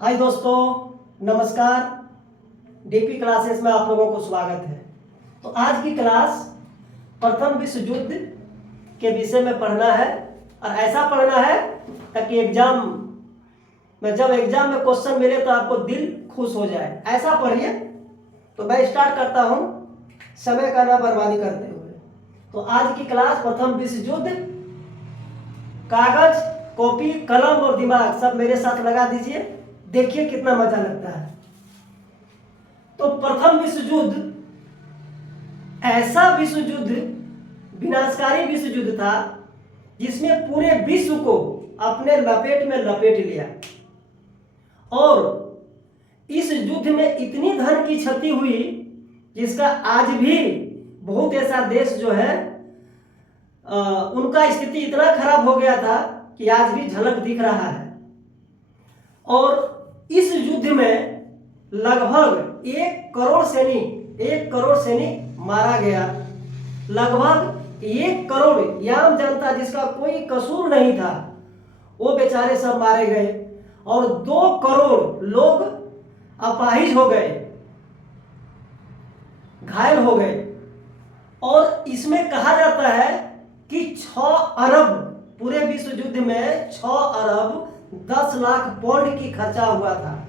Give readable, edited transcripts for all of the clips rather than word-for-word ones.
हाय दोस्तों, नमस्कार। DP classes में आप लोगों को स्वागत है। तो आज की क्लास प्रथम विश्व युद्ध के विषय में पढ़ना है और ऐसा पढ़ना है ताकि जब एग्जाम में क्वेश्चन मिले तो आपको दिल खुश हो जाए। ऐसा पढ़िए। तो मैं स्टार्ट करता हूँ समय का ना बर्बादी करते हुए। तो आज की क्लास प्रथम विश्व युद्ध, कागज, कॉपी, कलम और दिमाग सब मेरे साथ लगा दीजिए। देखिए कितना मजा लगता है। तो प्रथम विश्व युद्ध ऐसा विश्व युद्ध, विनाशकारी विश्व युद्ध था जिसमें पूरे विश्व को अपने लपेट में लपेट लिया। और इस युद्ध में इतनी धन की क्षति हुई जिसका आज भी बहुत ऐसा देश जो है उनका स्थिति इतना खराब हो गया था कि आज भी झलक दिख रहा है। और इस युद्ध में लगभग 1 करोड़ सैनिक मारा गया। लगभग 1 करोड़ याम जनता जिसका कोई कसूर नहीं था वो बेचारे सब मारे गए और 2 करोड़ लोग अपाहिज हो गए, घायल हो गए। और इसमें कहा जाता है कि 6 अरब, पूरे विश्व युद्ध में 6 अरब 10 लाख पाउंड की खर्चा हुआ था।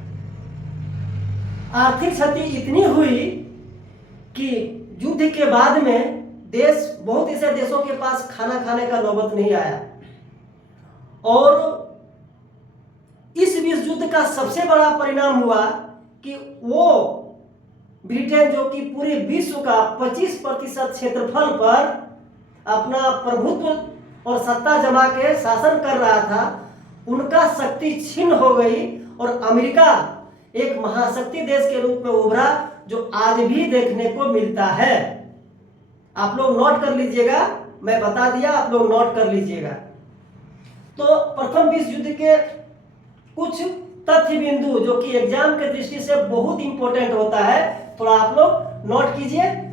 आर्थिक क्षति इतनी हुई कि युद्ध के बाद में बहुत ऐसे देशों के पास खाना खाने का नौबत नहीं आया। और इस विश्व युद्ध का सबसे बड़ा परिणाम हुआ कि वो ब्रिटेन, जो कि पूरे विश्व का 25% क्षेत्रफल पर अपना प्रभुत्व और सत्ता जमा के शासन कर रहा था, उनका शक्ति क्षीण हो गई और अमेरिका एक महाशक्ति देश के रूप में उभरा, जो आज भी देखने को मिलता है। आप लोग नोट कर लीजिएगा, मैं बता दिया, आप लोग नोट कर लीजिएगा। तो प्रथम विश्व युद्ध के कुछ तथ्य बिंदु जो कि एग्जाम के दृष्टि से बहुत इंपॉर्टेंट होता है, थोड़ा आप लोग नोट कीजिए।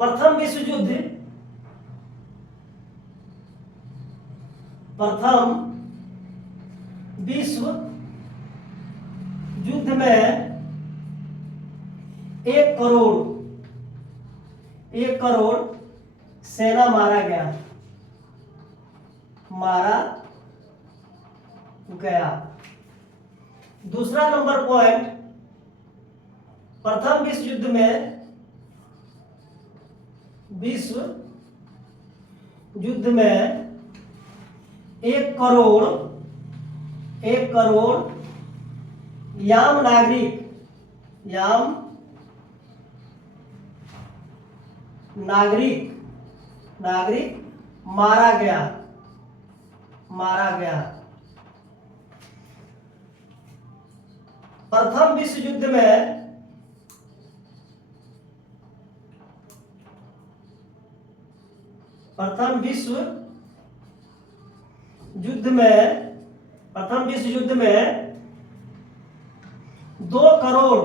प्रथम विश्व युद्ध में 1 करोड़ सेना मारा गया। दूसरा नंबर पॉइंट, प्रथम विश्व युद्ध में 1 करोड़ याम नागरिक मारा गया। प्रथम विश्व युद्ध में प्रथम विश्व युद्ध में 2 करोड़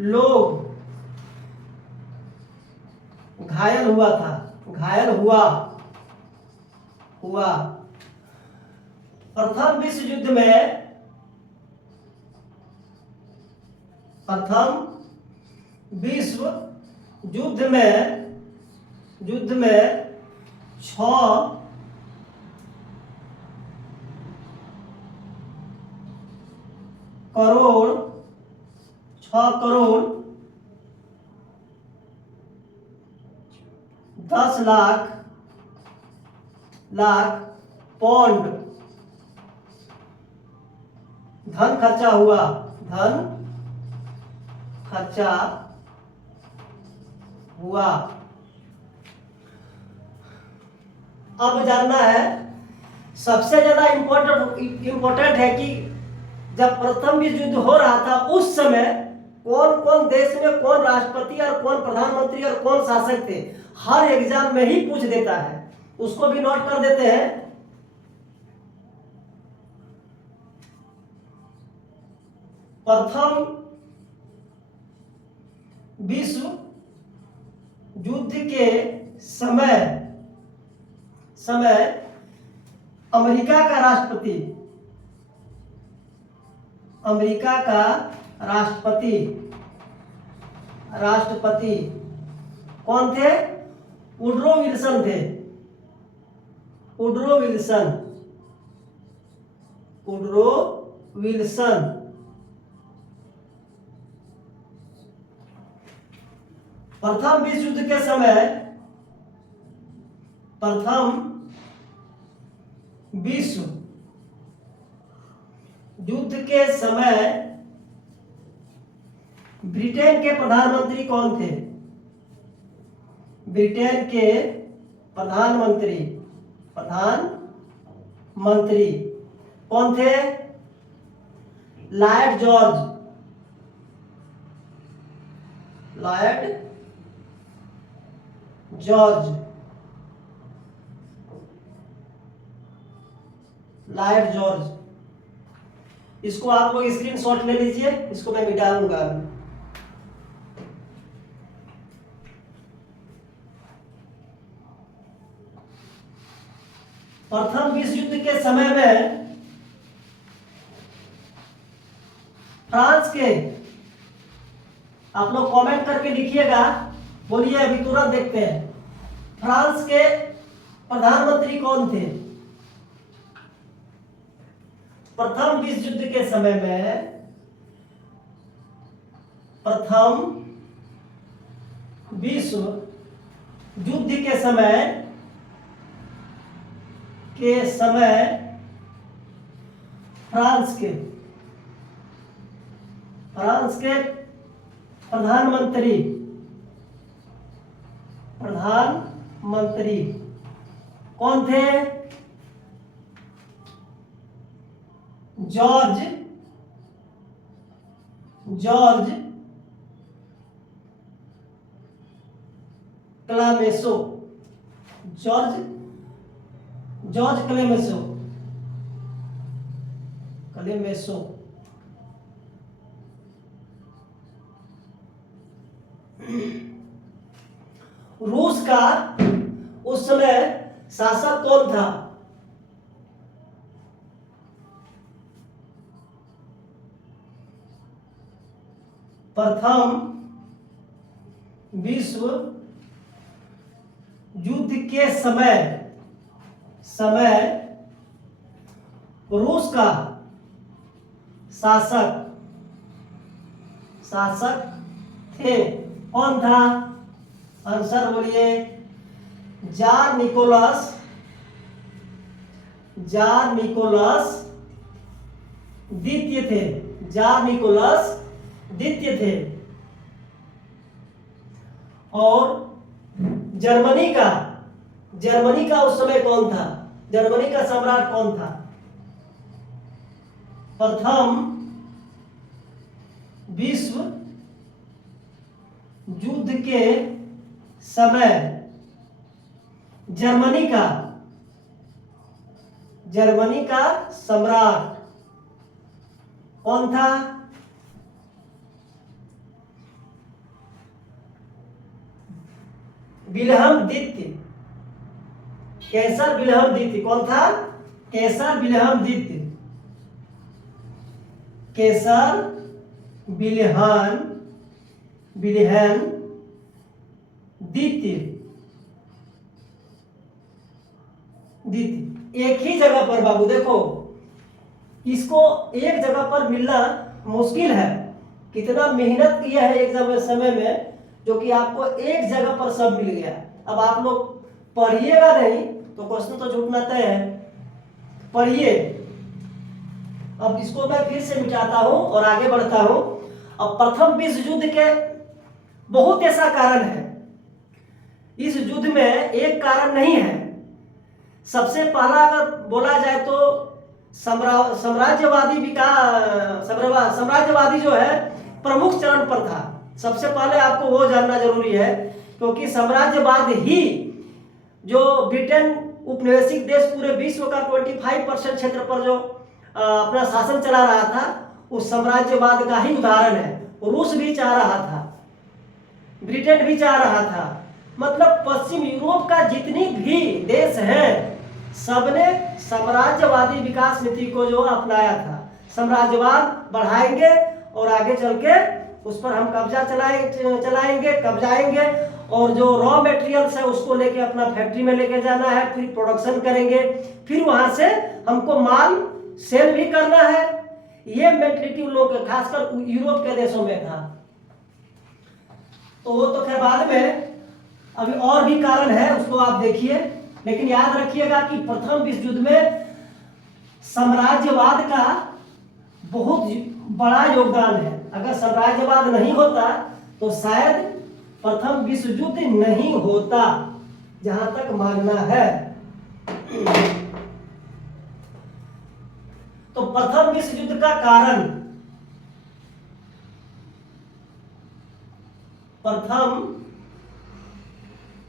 लोग घायल हुआ। प्रथम विश्व युद्ध में 6 करोड़ 10 लाख पाउंड धन खर्चा हुआ। अब जानना है, सबसे ज्यादा इंपॉर्टेंट है कि जब प्रथम विश्व युद्ध हो रहा था उस समय कौन कौन देश में कौन राष्ट्रपति और कौन प्रधानमंत्री और कौन शासक थे। हर एग्जाम में ही पूछ देता है, उसको भी नोट कर देते हैं। प्रथम विश्व युद्ध के समय अमेरिका का राष्ट्रपति कौन थे? वुडरो विल्सन थे। Woodrow Wilson. प्रथम विश्व युद्ध के समय ब्रिटेन के प्रधानमंत्री कौन थे? ब्रिटेन के प्रधानमंत्री कौन थे? Lord George. इसको आप लोग स्क्रीनशॉट ले लीजिए, इसको मैं मिटाऊंगा। प्रथम विश्व युद्ध के समय में फ्रांस के, आप लोग कमेंट करके लिखिएगा, बोलिए अभी तुरंत देखते हैं, फ्रांस के प्रधानमंत्री कौन थे? प्रथम विश्व युद्ध के समय में फ्रांस के प्रधानमंत्री कौन थे? जॉर्ज क्लेमेसो। रूस का उस समय शासक कौन था? प्रथम विश्व युद्ध के समय रूस का शासक थे, कौन था? आंसर बोलिए। जार निकोलस द्वितीय थे। और जर्मनी का उस समय कौन था? जर्मनी का सम्राट कौन था? प्रथम विश्व युद्ध के समय जर्मनी का सम्राट कौन था? विल्हेम द्वितीय। कैसर विल्हेम द्वितीय कौन था? कैसर विल्हेम द्वितीय। एक ही जगह पर बाबू देखो, इसको एक जगह पर मिलना मुश्किल है। कितना मेहनत किया है एग्जाम समय में, जो कि आपको एक जगह पर सब मिल गया। अब आप लोग पढ़िएगा नहीं तो क्वेश्चन तो छूटना तय है। पढ़िए। अब इसको मैं फिर से मिटाता हूं और आगे बढ़ता हूं। अब प्रथम विश्व युद्ध के बहुत ऐसा कारण है। इस युद्ध में एक कारण नहीं है। सबसे पहला अगर बोला जाए तो साम्राज्यवादी जो है प्रमुख चरण पर था। सबसे पहले आपको वो जानना जरूरी है, क्योंकि साम्राज्यवाद ही जो ब्रिटेन उपनिवेशिक देश पूरे विश्व का 25% क्षेत्र पर जो अपना शासन चला रहा था, उस साम्राज्यवाद का ही उदाहरण है। रूस भी चाह रहा था ब्रिटेन भी चाह रहा था। मतलब पश्चिम यूरोप का जितनी भी देश हैं सबने साम्राज्यवादी विकास नीति को जो अपनाया था। साम्राज्यवाद बढ़ाएंगे और आगे चल के उस पर हम कब्जा कब्जाएंगे और जो रॉ मटेरियल्स है उसको लेके अपना फैक्ट्री में लेके जाना है, फिर प्रोडक्शन करेंगे, फिर वहां से हमको माल सेल भी करना है। ये मेंटलिटी उन लोगों के खासकर यूरोप के देशों में था। तो वो तो खैर बाद में, अभी और भी कारण है उसको आप देखिए, लेकिन याद रखिएगा कि प्रथम विश्व युद्ध में साम्राज्यवाद का बहुत बड़ा योगदान है। अगर साम्राज्यवाद नहीं होता तो शायद प्रथम विश्व युद्ध नहीं होता, जहां तक मानना है। तो प्रथम विश्व युद्ध का कारण, प्रथम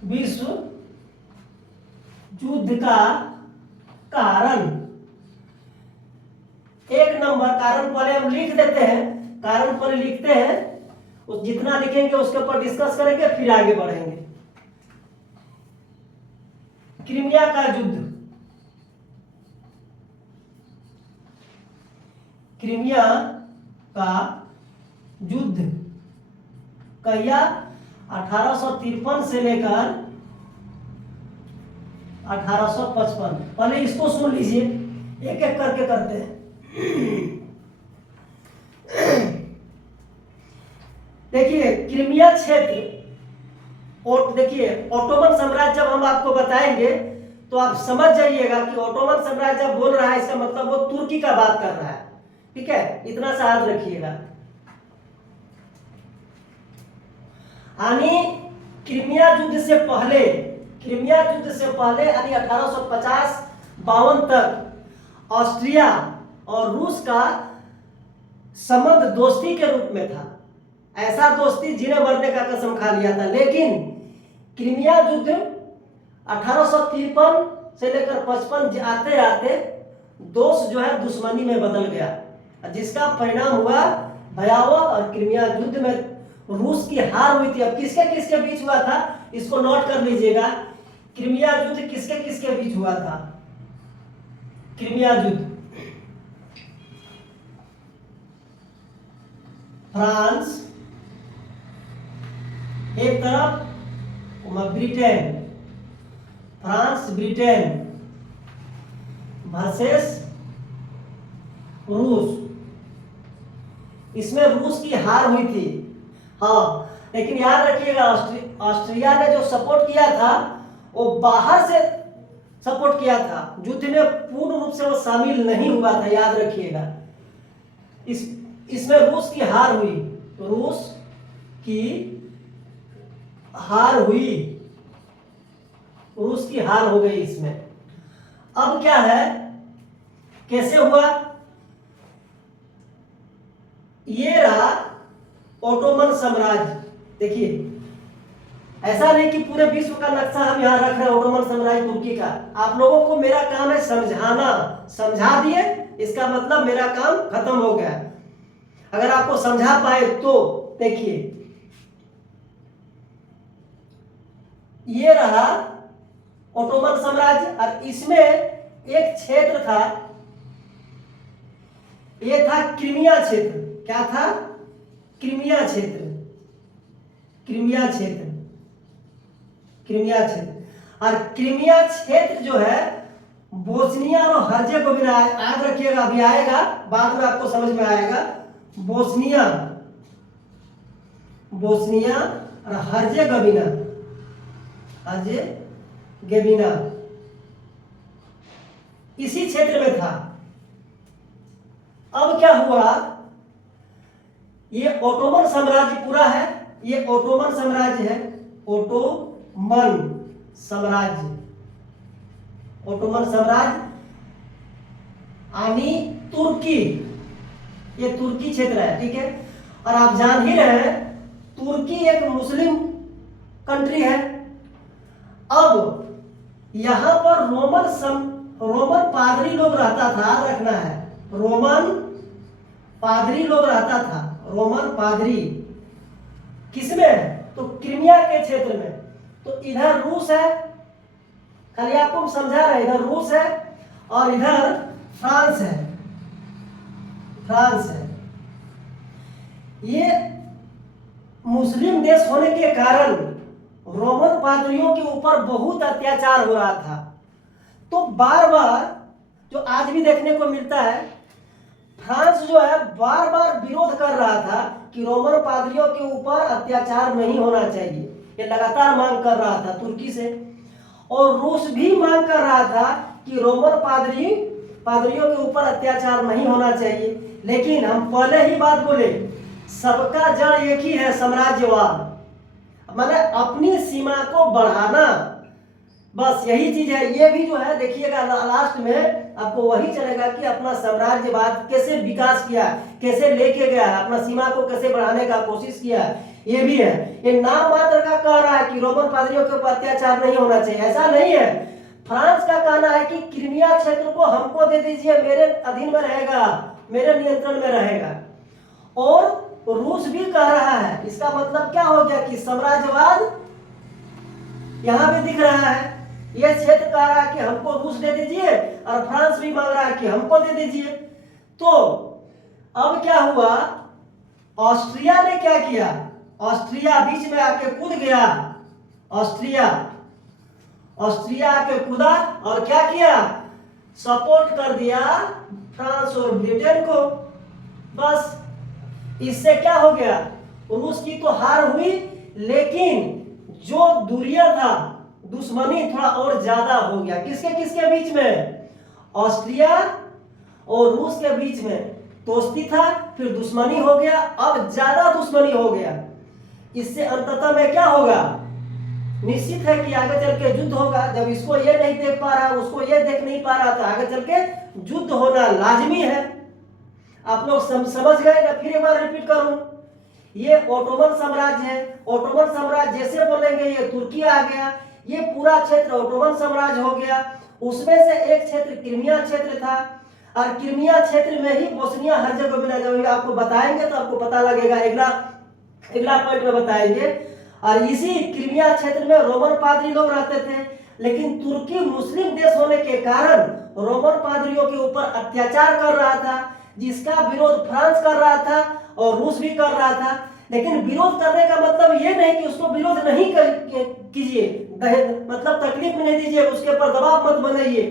विश्व युद्ध का कारण, एक नंबर कारण पहले हम लिख देते हैं, कारण पहले लिखते हैं, उस जितना लिखेंगे उसके ऊपर डिस्कस करेंगे, फिर आगे बढ़ेंगे। क्रीमिया का युद्ध, क्रीमिया का युद्ध कहिया 1853 से लेकर 1855। पहले इसको सुन लीजिए, एक एक करके करते हैं। देखिए क्रीमिया क्षेत्र, और देखिए ओटोमन साम्राज्य जब हम आपको बताएंगे तो आप समझ जाइएगा कि ओटोमन साम्राज्य जब बोल रहा है इसका मतलब वो तुर्की का बात कर रहा है। ठीक है, इतना सा याद रखिएगा। यानी क्रीमिया युद्ध से पहले, क्रीमिया युद्ध से पहले यानी 1850-52 तक ऑस्ट्रिया और रूस का संबंध दोस्ती के रूप में था। ऐसा दोस्ती जिन्हें मरने का कसम खा लिया था। लेकिन क्रीमिया युद्ध 1853 से लेकर 55 आते आते दोस्त जो है दुश्मनी में बदल गया, जिसका परिणाम हुआ भयावह। और क्रीमिया युद्ध में रूस की हार हुई थी। अब किसके किसके बीच हुआ था इसको नोट कर लीजिएगा। क्रीमिया युद्ध किसके किसके बीच हुआ था? क्रीमिया युद्ध फ्रांस एक तरफ, ब्रिटेन, फ्रांस ब्रिटेन वर्सेस रूस। इसमें रूस की हार हुई थी। हाँ, लेकिन याद रखिएगा ऑस्ट्रिया ने जो सपोर्ट किया था वो बाहर से सपोर्ट किया था, युद्ध में पूर्ण रूप से वो शामिल नहीं हुआ था। याद रखिएगा, इसमें रूस की हार हुई, रूस की हार हुई, रूस की हार हो गई इसमें। अब क्या है, कैसे हुआ? ये रहा ओटोमन साम्राज्य। देखिए, ऐसा नहीं कि पूरे विश्व का नक्शा हम यहां रख रहे हैं, ओटोमन साम्राज्य तुर्की का। आप लोगों को मेरा काम है समझाना, समझा दिए इसका मतलब मेरा काम खत्म हो गया। अगर आपको समझा पाए तो देखिए, ये रहा ओटोमन साम्राज्य और इसमें एक क्षेत्र था, ये था क्रीमिया क्षेत्र। क्या था? क्रीमिया क्षेत्र, क्रीमिया क्षेत्र, क्रीमिया क्षेत्र। और क्रीमिया क्षेत्र जो है बोस्निया और हर्जेगोविना, याद रखिएगा, अभी आएगा, बाद में आपको समझ में आएगा। बोस्निया, बोस्निया और हर्जेगोविना, हर्जेगोविना इसी क्षेत्र में था। अब क्या हुआ, ये ओटोमन साम्राज्य पूरा है, ये ओटोमन साम्राज्य है, ओटोमन साम्राज्य, ओटोमन साम्राज्य यानी तुर्की, ये तुर्की क्षेत्र है। ठीक है, और आप जान ही रहे हैं तुर्की एक मुस्लिम कंट्री है। अब यहां पर रोमन पादरी लोग रहता था, याद रखना है, रोमन पादरी लोग रहता था, रोमन पादरी। किसमें? तो क्रीमिया के क्षेत्र में, तो इधर रूस है, खाली आपको हम समझा रहे हैं, इधर रूस है और इधर फ्रांस है, फ्रांस है। ये मुस्लिम देश होने के कारण रोमन पादरियों के ऊपर बहुत अत्याचार हो रहा था। तो बार बार जो आज भी देखने को मिलता है, फ्रांस जो है बार बार विरोध कर रहा था कि रोमन पादरियों के ऊपर अत्याचार नहीं होना चाहिए, ये लगातार मांग कर रहा था तुर्की से। और रूस भी मांग कर रहा था कि रोमन पादरियों के ऊपर अत्याचार नहीं होना चाहिए। लेकिन हम पहले ही बात बोले, सबका जड़ एक ही है, साम्राज्यवाद, माने अपनी सीमा को बढ़ाना, बस यही चीज है। ये भी जो है देखिएगा लास्ट में आपको वही चलेगा कि अपना साम्राज्यवाद कैसे विकास किया, कैसे लेके गया, अपना सीमा को कैसे बढ़ाने का कोशिश किया, ये भी है। ये नाम मात्र का कह रहा है कि रोमन पादरियों के ऊपर अत्याचार नहीं होना चाहिए, ऐसा नहीं है। फ्रांस का कहना है कि क्रीमिया क्षेत्र को हमको दे दीजिए, मेरे अधीन में रहेगा, मेरे नियंत्रण में रहेगा। और रूस भी कह रहा है, इसका मतलब क्या हो गया कि साम्राज्यवाद यहां भी दिख रहा है। यह क्षेत्र कह रहा है कि हमको रूस दे दीजिए और फ्रांस भी मांग रहा है कि हमको दे दीजिए। तो अब क्या हुआ, ऑस्ट्रिया ने क्या किया, ऑस्ट्रिया बीच में आके कूद गया, ऑस्ट्रिया आके कूदा और क्या किया, सपोर्ट कर दिया फ्रांस और ब्रिटेन को। बस इससे क्या हो गया, रूस की तो हार हुई, लेकिन जो दूरियां था, दुश्मनी थोड़ा और ज्यादा हो गया। किसके किसके बीच में, ऑस्ट्रिया और रूस के बीच में दोस्ती था, फिर दुश्मनी हो गया, अब ज्यादा दुश्मनी हो गया। इससे अंततः में क्या होगा, निश्चित है कि आगे चल के युद्ध होगा। जब इसको ये नहीं देख पा रहा, उसको ये देख नहीं पा रहा, तो आगे चल के युद्ध होना लाजमी है। आप लोग समझ गए ना, फिर एक बार रिपीट करूं, ये ओटोमन साम्राज्य है। ओटोमन साम्राज्य जैसे बोलेंगे ये तुर्की आ गया, ये पूरा क्षेत्र ओटोमन साम्राज्य हो गया। उसमें से एक क्षेत्र क्रीमिया क्षेत्र था, और क्रीमिया क्षेत्र में ही बोस्निया हर्जेगोविना, जब आपको बताएंगे तो आपको पता लगेगा, अगला पॉइंट में बताएंगे। और इसी क्रीमिया क्षेत्र में रोमन पादरी लोग रहते थे, लेकिन तुर्की मुस्लिम देश होने के कारण रोमन पादरियों के ऊपर अत्याचार कर रहा था, जिसका विरोध फ्रांस कर रहा था और रूस भी कर रहा था। लेकिन विरोध करने का मतलब ये नहीं कि उसको विरोध नहीं कीजिए, मतलब तकलीफ नहीं दीजिए, उसके ऊपर दबाव मत बनाइए।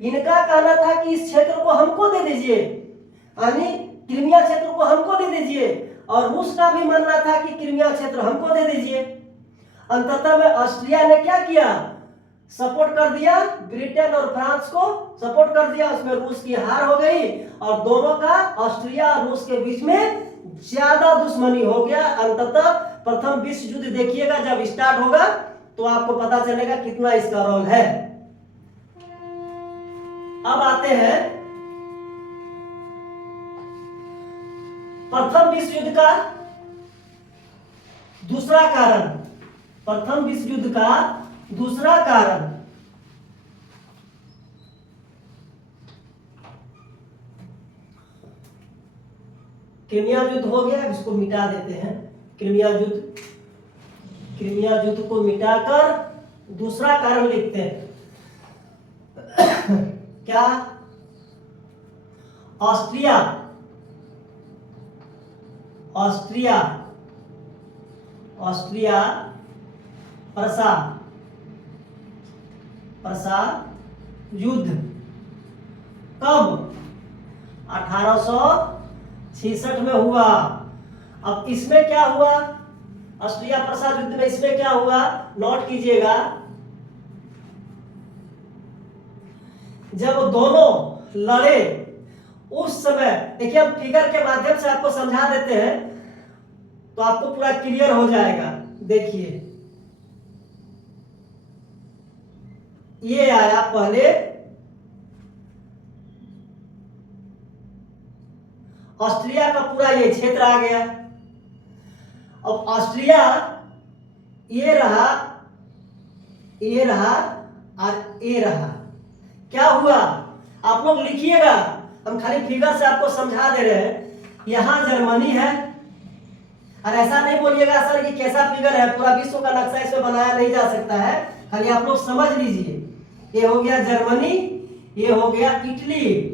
इनका कहना था कि इस क्षेत्र को हमको दे दीजिए, यानी क्रीमिया क्षेत्र को हमको दे दीजिए, और रूस का भी मानना था कि क्रीमिया क्षेत्र हमको दे दीजिए। अंततः में ऑस्ट्रिया ने क्या किया, सपोर्ट कर दिया, ब्रिटेन और फ्रांस को सपोर्ट कर दिया, उसमें रूस की हार हो गई, और दोनों का, ऑस्ट्रिया और रूस के बीच में ज्यादा दुश्मनी हो गया। अंततः प्रथम विश्व युद्ध देखिएगा जब स्टार्ट होगा तो आपको पता चलेगा कितना इसका रोल है। अब आते हैं प्रथम विश्व युद्ध का दूसरा कारण, प्रथम विश्व युद्ध का दूसरा कारण। क्रीमिया युद्ध हो गया, इसको मिटा देते हैं। क्रीमिया युद्ध को मिटाकर दूसरा कारण लिखते हैं। क्या, ऑस्ट्रिया प्रसा युद्ध कब, 1866 में हुआ। अब इसमें क्या हुआ, ऑस्ट्रिया प्रसा युद्ध में इसमें क्या हुआ, नोट कीजिएगा। जब दोनों लड़े उस समय, देखिए हम फिगर के माध्यम से आपको समझा देते हैं तो आपको पूरा क्लियर हो जाएगा। देखिए ये आया पहले ऑस्ट्रिया का पूरा ये क्षेत्र आ गया। अब ऑस्ट्रिया ये रहा और ये रहा। क्या हुआ, आप लोग लिखिएगा, हम खाली फिगर से आपको समझा दे रहे हैं। यहां जर्मनी है और ऐसा नहीं बोलिएगा सर कि कैसा फिगर है, पूरा विश्व का नक्शा इसमें बनाया नहीं जा सकता है, खाली आप लोग समझ लीजिए। ये हो गया जर्मनी, ये हो गया इटली।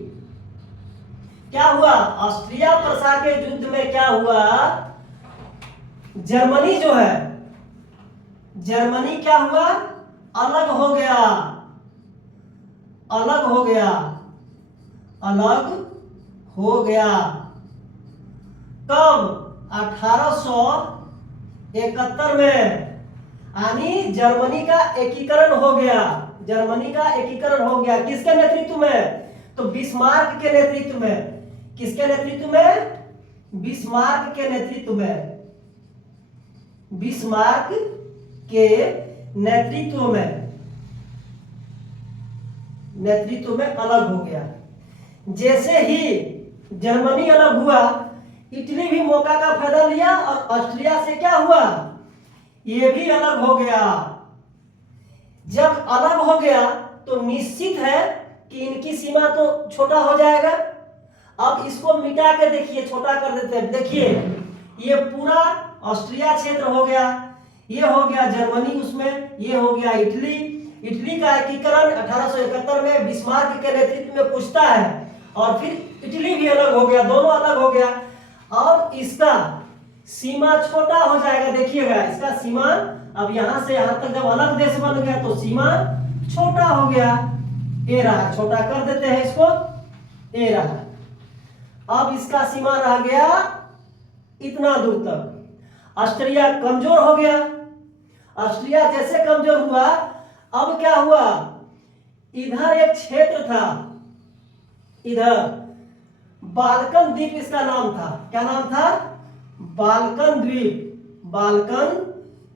क्या हुआ, ऑस्ट्रिया प्रसा के युद्ध में क्या हुआ, जर्मनी जो है, जर्मनी क्या हुआ, अलग हो गया, अलग हो गया, अलग हो गया। कब, 1871 में, यानी जर्मनी का एकीकरण हो गया, जर्मनी का एकीकरण हो गया। किसके नेतृत्व में, तो बिस्मार्क के नेतृत्व में। किसके नेतृत्व में, बिस्मार्क के नेतृत्व में, बिस्मार्क के नेतृत्व में, नेतृत्व में अलग हो गया। जैसे ही जर्मनी अलग हुआ, इटली भी मौका का फायदा लिया और ऑस्ट्रिया से क्या हुआ, ये भी अलग हो गया। जब अलग हो गया तो निश्चित है कि इनकी सीमा तो छोटा हो जाएगा। अब इसको मिटा के देखिए, छोटा कर देते हैं। देखिए ये पूरा ऑस्ट्रिया क्षेत्र हो गया, ये हो गया जर्मनी, उसमें ये हो गया इटली। इटली का एकीकरण 1871 में बिस्मार्क के नेतृत्व में पूछता है, और फिर इटली भी अलग हो गया, दोनों अलग हो गया, और इसका सीमा छोटा हो जाएगा। देखिएगा इसका सीमा अब यहां से यहां तक जब अलग देश बन गया तो सीमा छोटा हो गया। ये रहा, छोटा कर देते हैं इसको, ये रहा। अब इसका सीमा रह गया इतना दूर तक। ऑस्ट्रिया कमजोर हो गया। ऑस्ट्रिया जैसे कमजोर हुआ, अब क्या हुआ, इधर एक क्षेत्र था, इधर बाल्कन द्वीप इसका नाम था। क्या नाम था, बाल्कन द्वीप, बाल्कन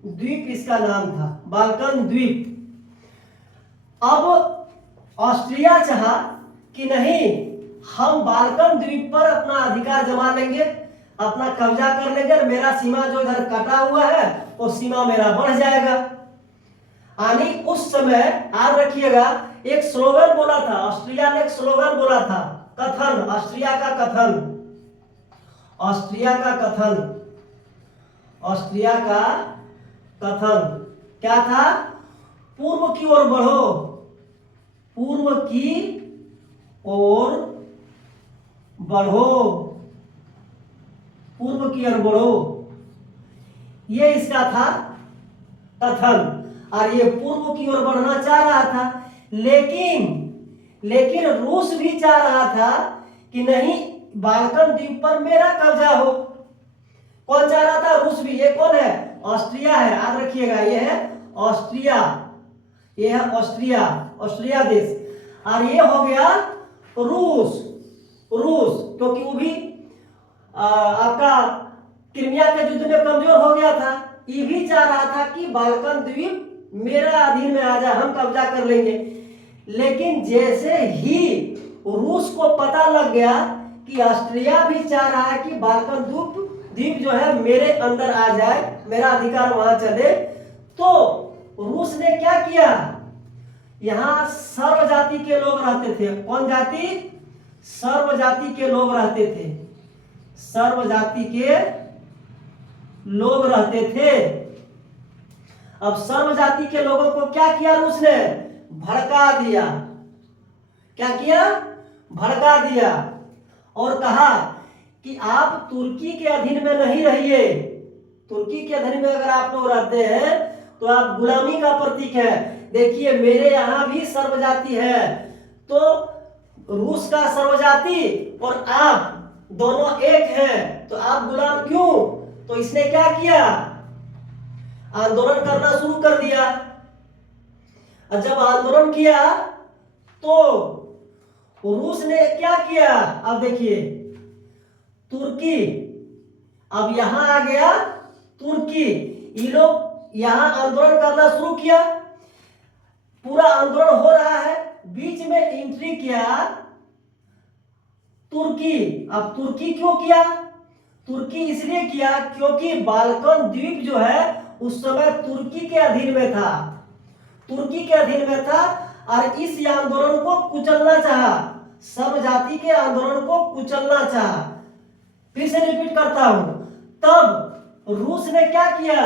द्वीप इसका नाम था, बाल्कन द्वीप। अब ऑस्ट्रिया चाहा कि नहीं, हम बाल्कन द्वीप पर अपना अधिकार जमा लेंगे, अपना कब्जा कर लेंगे, मेरा सीमा जो इधर कटा हुआ है वो सीमा मेरा बढ़ जाएगा। यानी उस समय याद रखिएगा, एक स्लोगन बोला था, ऑस्ट्रिया ने एक स्लोगन बोला था, कथन, ऑस्ट्रिया का कथन, ऑस्ट्रिया का कथन, ऑस्ट्रिया का कथन क्या था, पूर्व की ओर बढ़ो, पूर्व की ओर बढ़ो, पूर्व की ओर बढ़ो, ये इसका था कथन। और ये पूर्व की ओर बढ़ना चाह रहा था, लेकिन रूस भी चाह रहा था कि नहीं, बाल्कन द्वीप पर मेरा कब्जा हो। कौन चाह रहा था, रूस भी। ये कौन है, ऑस्ट्रिया है, याद रखिएगा, ये है ऑस्ट्रिया, ये है ऑस्ट्रिया, ऑस्ट्रिया देश। और ये हो गया रूस, रूस क्योंकि वो भी आपका क्रीमिया के युद्ध में कमजोर हो गया था। ये भी चाह रहा था कि बाल्कन द्वीप मेरा अधीन में आ जाए, हम कब्जा कर लेंगे। लेकिन जैसे ही रूस को पता लग गया कि ऑस्ट्रिया भी चाह रहा है कि बाल्कन द्वीप जो है मेरे अंदर आ जाए, मेरा अधिकार वहां चले, तो रूस ने क्या किया, यहां सर्व जाति के लोग रहते थे। कौन जाति, सर्व जाति के लोग रहते थे, सर्व जाति के लोग रहते थे। अब सर्व जाति के लोगों को क्या किया रूस ने, भड़का दिया। क्या किया, भड़का दिया, और कहा कि आप तुर्की के अधीन में नहीं रहिए। तुर्की के अधीन में अगर आप लोग रहते हैं तो आप गुलामी का प्रतीक है। देखिए मेरे यहाँ भी सर्वजाति है, तो रूस का सर्वजाति और आप दोनों एक हैं, तो आप गुलाम क्यों। तो इसने क्या किया, आंदोलन करना शुरू कर दिया। और जब आंदोलन किया तो रूस ने क्या किया, अब देखिए तुर्की, अब यहां आ गया तुर्की, ये लोग यहां आंदोलन करना शुरू किया। पूरा आंदोलन हो रहा है, बीच में एंट्री किया तुर्की। अब तुर्की क्यों किया, तुर्की इसलिए किया क्योंकि बाल्कन द्वीप जो है उस समय तुर्की के अधीन में था, तुर्की के अधीन में था। और इस आंदोलन को कुचलना चाहा, सब जाति के आंदोलन को कुचलना चाहा। फिर से रिपीट करता हूं, तब रूस ने क्या किया,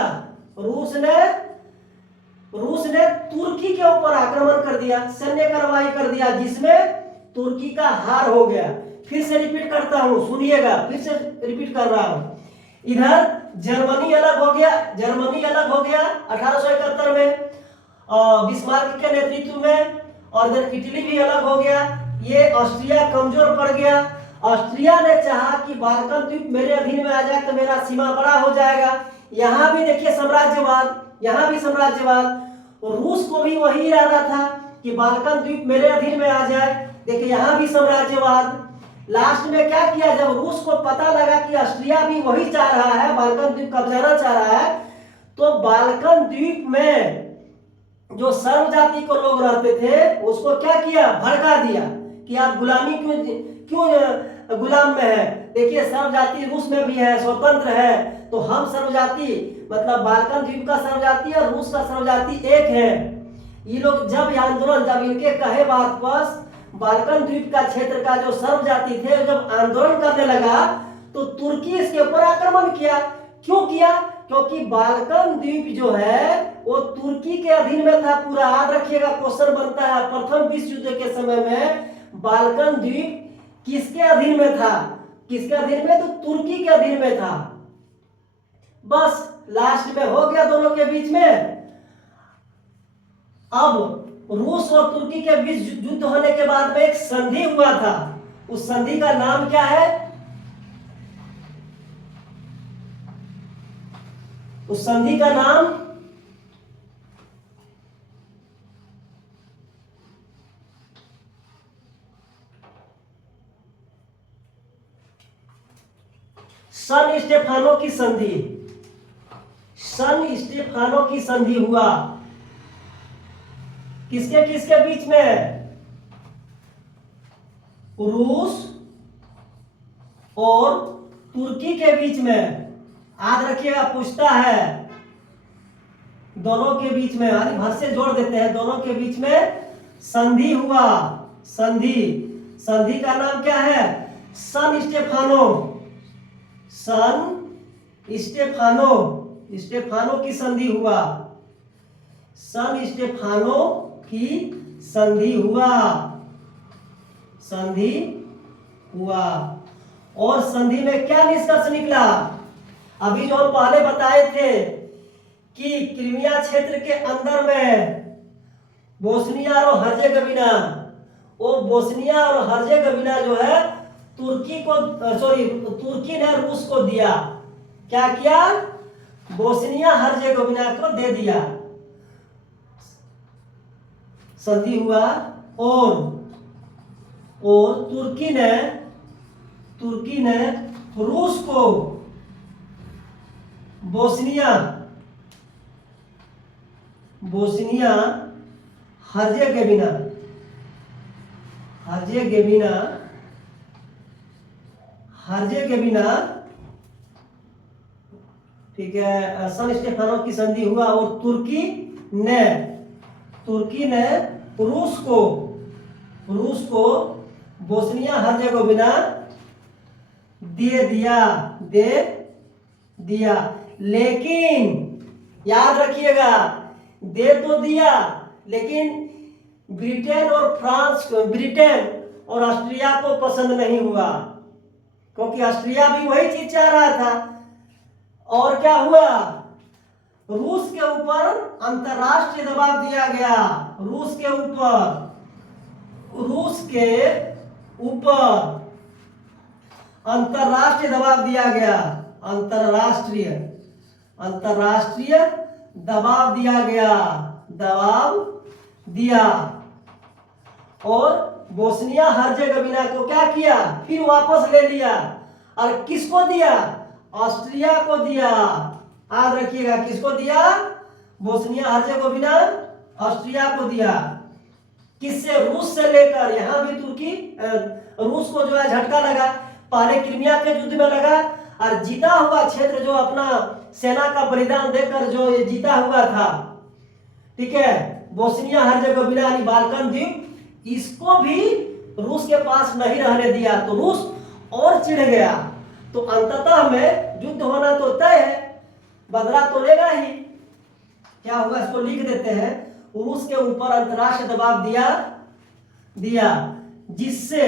रूस ने तुर्की के ऊपर आक्रमण कर दिया, सैन्य कार्रवाई कर दिया, जिसमें तुर्की का हार हो गया। फिर से रिपीट करता हूं, सुनिएगा, फिर से रिपीट कर रहा हूं। इधर जर्मनी अलग हो गया, 1871 में बिस्मार्क के नेतृत्व में, और इधर इटली भी अलग हो गया। ये ऑस्ट्रिया कमजोर पड़ गया। ऑस्ट्रिया ने चाहा कि बाल्कन द्वीप मेरे अधीन में आ जाए तो मेरा सीमा बड़ा हो जाएगा। यहाँ भी देखिए साम्राज्यवाद, यहाँ भी साम्राज्यवाद। रूस को भी वही इरादा था कि बाल्कन द्वीप मेरे अधीन में आ जाए। देखिए यहाँ भी साम्राज्यवाद। लास्ट में क्या किया, जब रूस को पता लगा कि ऑस्ट्रिया भी वही चाह रहा है, बाल्कन द्वीप कब्जाना चाह रहा है, तो बाल्कन द्वीप में जो सर्व जाति को लोग रहते थे उसको क्या किया, भड़का दिया कि आप गुलामी क्यों गुलाम में है। देखिए सर्व जाति रूस में भी है, स्वतंत्र है, तो हम सर्व जाति मतलब बाल्कन द्वीप का सर्व जाति और रूस का सर्व जाति एक है। ये लोग जब आंदोलन, जब इनके कहे बात पर बाल्कन द्वीप का क्षेत्र का जो सर्व जाति थे जब आंदोलन करने लगा तो तुर्की इसके ऊपर आक्रमण किया। क्यों किया, क्योंकि बाल्कन द्वीप जो है वो तुर्की के अधीन में था पूरा। याद रखिएगा, क्वेश्चन बनता है प्रथम विश्व युद्ध के समय में बाल्कन द्वीप किसके अधीन में था, किसके अधीन में, तो तुर्की के अधीन में था। बस लास्ट में हो गया दोनों के बीच में। अब रूस और तुर्की के बीच युद्ध होने के बाद में एक संधि हुआ था। उस संधि का नाम क्या है, उस संधि का नाम सन स्टेफानो की संधि, सन स्टेफानो की संधि हुआ। किसके किसके बीच में, रूस और तुर्की के बीच में। याद रखिएगा, पूछता है दोनों के बीच में, यानी भर से जोड़ देते हैं, दोनों के बीच में संधि हुआ। संधि, संधि का नाम क्या है, सन स्टेफानो, सन स्टेफानो, स्टेफानो की संधि हुआ, सन स्टेफानो की संधि हुआ, संधि हुआ। और संधि में क्या निष्कर्ष निकला, अभी जो हम पहले बताए थे कि क्रीमिया क्षेत्र के अंदर में बोस्निया और हर्जेगोविना, वो बोस्निया और हर्जेगोविना जो है तुर्की को, तुर्की ने रूस को दिया। क्या किया, बोस्निया हर्जेगोविना को दे दिया, संधि हुआ। और तुर्की ने रूस को बोस्निया हर्जेगोविना ठीक है, सन स्टेफानो की संधि हुआ। और तुर्की ने रूस को बोस्निया हर्जेगोविना दे दिया। लेकिन याद रखिएगा, दे तो दिया, लेकिन ब्रिटेन और ऑस्ट्रिया को पसंद नहीं हुआ, क्योंकि ऑस्ट्रिया भी वही चीज चाह रहा था। और क्या हुआ, रूस के ऊपर अंतरराष्ट्रीय दबाव दिया गया। रूस के ऊपर अंतरराष्ट्रीय दबाव दिया गया, अंतरराष्ट्रीय दबाव दिया। और बोस्निया हर्जेगोविना को क्या किया, फिर वापस ले लिया। और किसको दिया, ऑस्ट्रिया को दिया। याद रखिएगा, किसको दिया, बोस्निया हर्जेगोविना ऑस्ट्रिया को दिया। किससे, रूस से लेकर। यहां भी तुर्की रूस को जो है झटका लगा, पहले क्रीमिया के युद्ध में लगा, और जीता हुआ क्षेत्र जो अपना सेना का बलिदान देकर जो ये जीता हुआ था, ठीक है, बोस्निया हर्जेगोविना यानी बाल्कन द्वीप, इसको भी रूस के पास नहीं रहने दिया, तो रूस और चिढ़ गया। तो अंततः में युद्ध होना तो तय है, बदला तो लेगा ही। क्या होगा, इसको लिख देते हैं। रूस के ऊपर अंतर्राष्ट्रीय दबाव दिया जिससे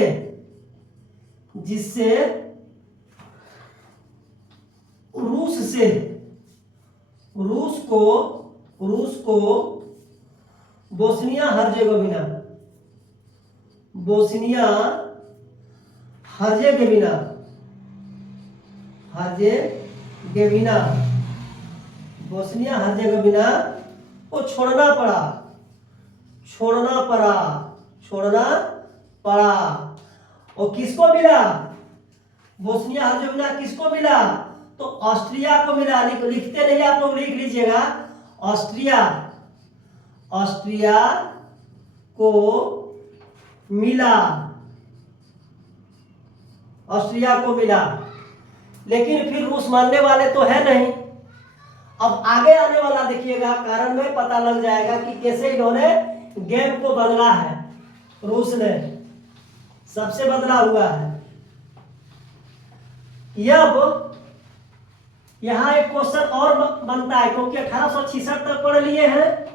रूस को बोस्निया हर्जेगोविना को छोड़ना पड़ा। और किसको मिला, बोस्निया हर्जेगोविना किसको मिला, तो ऑस्ट्रिया को मिला। लिखते नहीं आप लोग, लिख लीजिएगा। ऑस्ट्रिया को मिला। लेकिन फिर रूस मानने वाले तो है नहीं। अब आगे आने वाला देखिएगा, कारण में पता लग जाएगा कि कैसे इन्होंने गेम को बदला है। रूस ने सबसे बदला हुआ है। अब यहां एक क्वेश्चन और बनता है, क्योंकि 1866 तक पढ़ लिए हैं।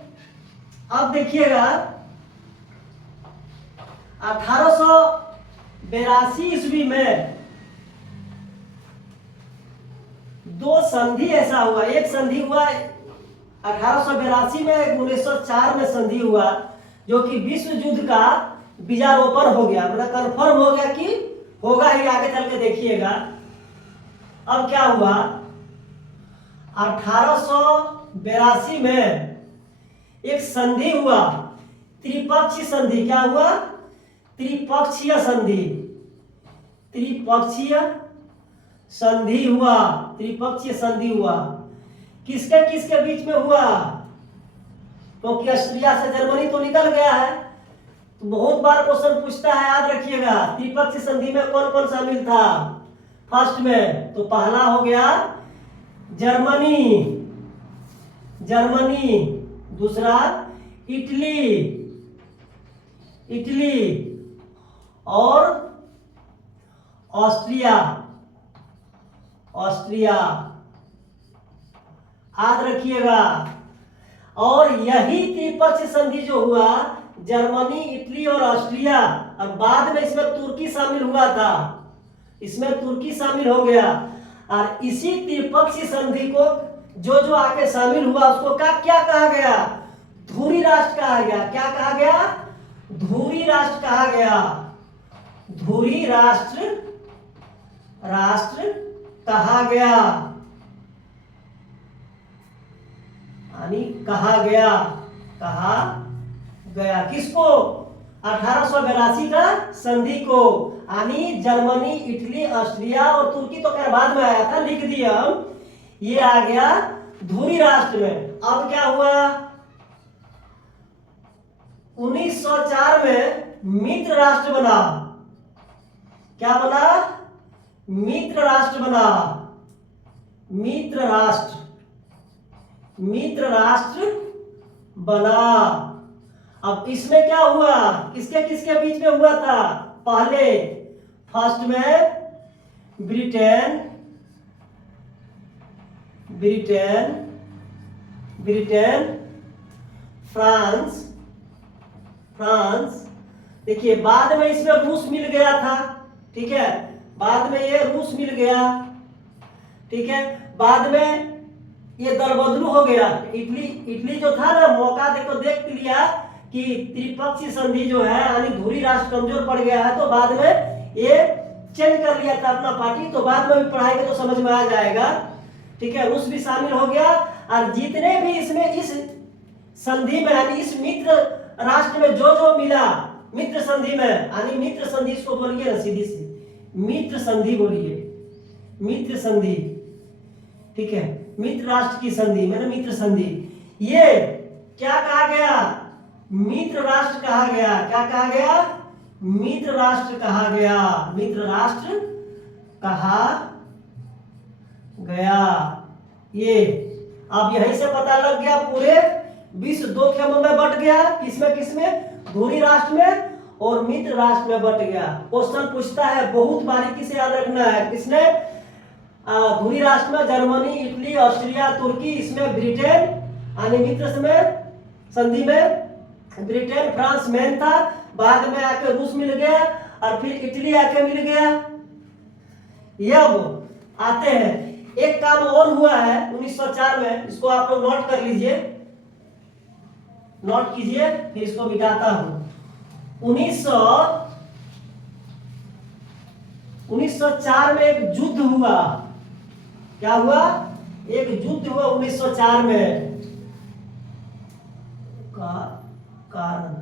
अब देखिएगा 1882 ईस्वी में दो संधि ऐसा हुआ। एक संधि हुआ 1882 में, 1904 में संधि हुआ, जो कि विश्व युद्ध का बीजारोपण हो गया, मतलब कंफर्म हो गया कि होगा ही। आगे चल के देखिएगा। अब क्या हुआ, 1882 में एक संधि हुआ, त्रिपक्षीय संधि। क्या हुआ, त्रिपक्षीय संधि हुआ। किसके किसके बीच में हुआ, क्योंकि ऑस्ट्रिया से जर्मनी तो निकल गया है, तो बहुत बार क्वेश्चन पूछता है, याद रखिएगा। त्रिपक्षीय संधि में कौन कौन शामिल था फर्स्ट में, तो पहला हो गया जर्मनी, दूसरा इटली और ऑस्ट्रिया। याद रखिएगा। और यही त्रिपक्षीय संधि जो हुआ, जर्मनी, इटली और ऑस्ट्रिया, और बाद में इसमें तुर्की शामिल हुआ था, इसमें तुर्की शामिल हो गया। और इसी त्रिपक्षीय संधि को जो आके शामिल हुआ, उसको क्या कहा गया, धुरी राष्ट्र कहा गया। क्या कहा गया, धुरी राष्ट्र कहा गया। धुरी राष्ट्र कहा गया, यानी कहा गया किसको, 1882 का संधि को, यानी जर्मनी, इटली, ऑस्ट्रिया और तुर्की तो खैर बाद में आया था, लिख दिया हम। ये आ गया धुरी राष्ट्र में। अब क्या हुआ, 1904 में मित्र राष्ट्र बना। क्या बना, मित्र राष्ट्र बना। अब इसमें क्या हुआ, किसके किसके बीच में हुआ था, पहले फर्स्ट में ब्रिटेन, फ्रांस। देखिए बाद में इसमें रूस मिल गया था, ठीक है, बाद में ये रूस मिल गया, ठीक है। बाद में ये दलबदलू हो गया। इटली जो था ना, मौका देख लिया कि त्रिपक्षीय संधि जो है, यानी धुरी राष्ट्र कमजोर पड़ गया है, तो बाद में ये चेंज कर लिया था अपना पार्टी। तो बाद में भी पढ़ाई के तो समझ में आ जाएगा, ठीक है। रूस भी शामिल हो गया। और जितने भी इसमें इस संधि में, यानी इस मित्र राष्ट्र में जो मिला, मित्र संधि में, यानी मित्र संधि इसको बोलिए ना, सीधी सी मित्र संधि बोलिए, मित्र संधि, ठीक है। मित्र राष्ट्र की संधि मैंने मित्र संधि, ये क्या कहा गया, मित्र राष्ट्र कहा गया। क्या कहा गया, मित्र राष्ट्र कहा गया। ये अब यहीं से पता लग गया, पूरे विश्व दो खेमों में बट गया। किसमें धुरी राष्ट्र में और मित्र राष्ट्र में बट गया। क्वेश्चन पूछता है, बहुत बारीकी से याद रखना है। किसने, धुरी राष्ट्र में जर्मनी, इटली, ऑस्ट्रिया, तुर्की, इसमें ब्रिटेन, यानी मित्र में संधि में ब्रिटेन फ्रांस मेन था, बाद में आके रूस मिल गया और फिर इटली आके मिल गया। ये अब आते हैं, एक काम और हुआ है 1904 में, इसको आप लोग नोट कर लीजिए, नोट कीजिए, फिर इसको मिटाता हूं। 1904 में एक युद्ध हुआ। क्या हुआ? एक युद्ध हुआ 1904 में। कारण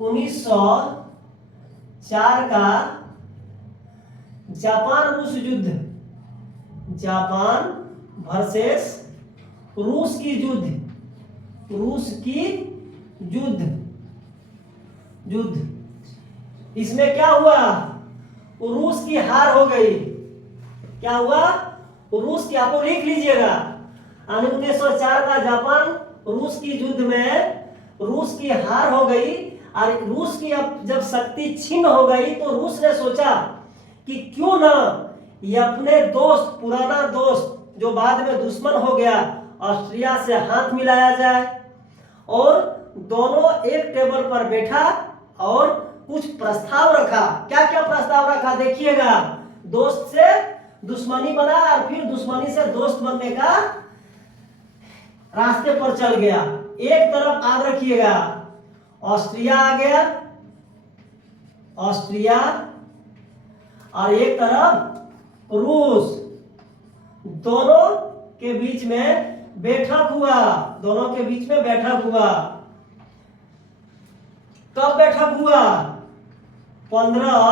1904 का जापान रूस युद्ध, जापान वर्सेस रूस की युद्ध, रूस की युद्ध। इसमें क्या हुआ? रूस की हार हो गई। क्या हुआ? रूस की, आप लोग लिख लीजिएगा, 1904 का जापान रूस की युद्ध में रूस की हार हो गई। और रूस की अब जब शक्ति छीन हो गई तो रूस ने सोचा कि क्यों ना ये अपने दोस्त, पुराना दोस्त जो बाद में दुश्मन हो गया, ऑस्ट्रिया से हाथ मिलाया जाए। और दोनों एक टेबल पर बैठा और कुछ प्रस्ताव रखा। क्या क्या प्रस्ताव रखा देखिएगा। दोस्त से दुश्मनी बना और फिर दुश्मनी से दोस्त बनने का रास्ते पर चल गया। एक तरफ याद रखिएगा, ऑस्ट्रिया आ गया, ऑस्ट्रिया, और एक तरफ रूस। दोनों के बीच में बैठक हुआ, दोनों के बीच में बैठक हुआ। कब बैठक हुआ? 15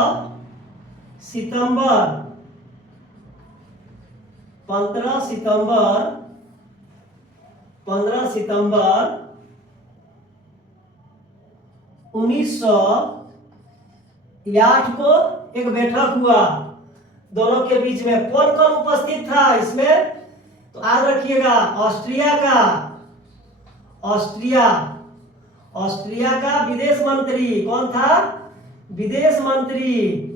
सितंबर 1908 को एक बैठक हुआ दोनों के बीच में। कौन कौन उपस्थित था इसमें? तो याद रखिएगा, ऑस्ट्रिया का विदेश मंत्री कौन था? विदेश मंत्री।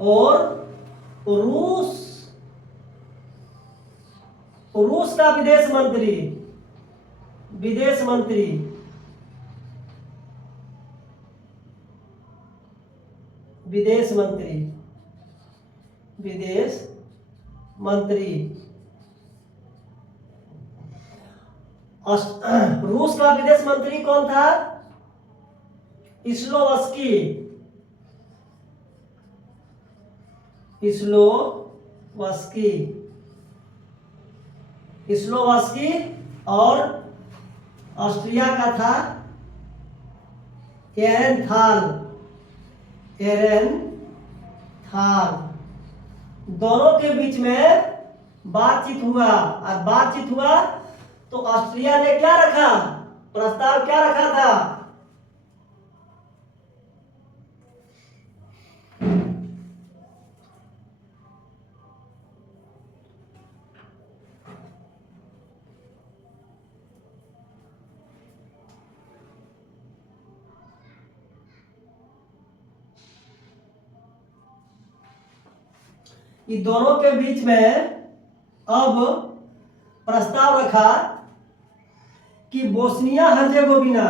और रूस का विदेश मंत्री। रूस का विदेश मंत्री कौन था? स्लोवस्की। और ऑस्ट्रिया का था एरेनथाल। दोनों के बीच में बातचीत हुआ। तो ऑस्ट्रिया ने क्या रखा? प्रस्ताव क्या रखा था? कि दोनों के बीच में अब प्रस्ताव रखा कि बोस्निया हर्जेगोविना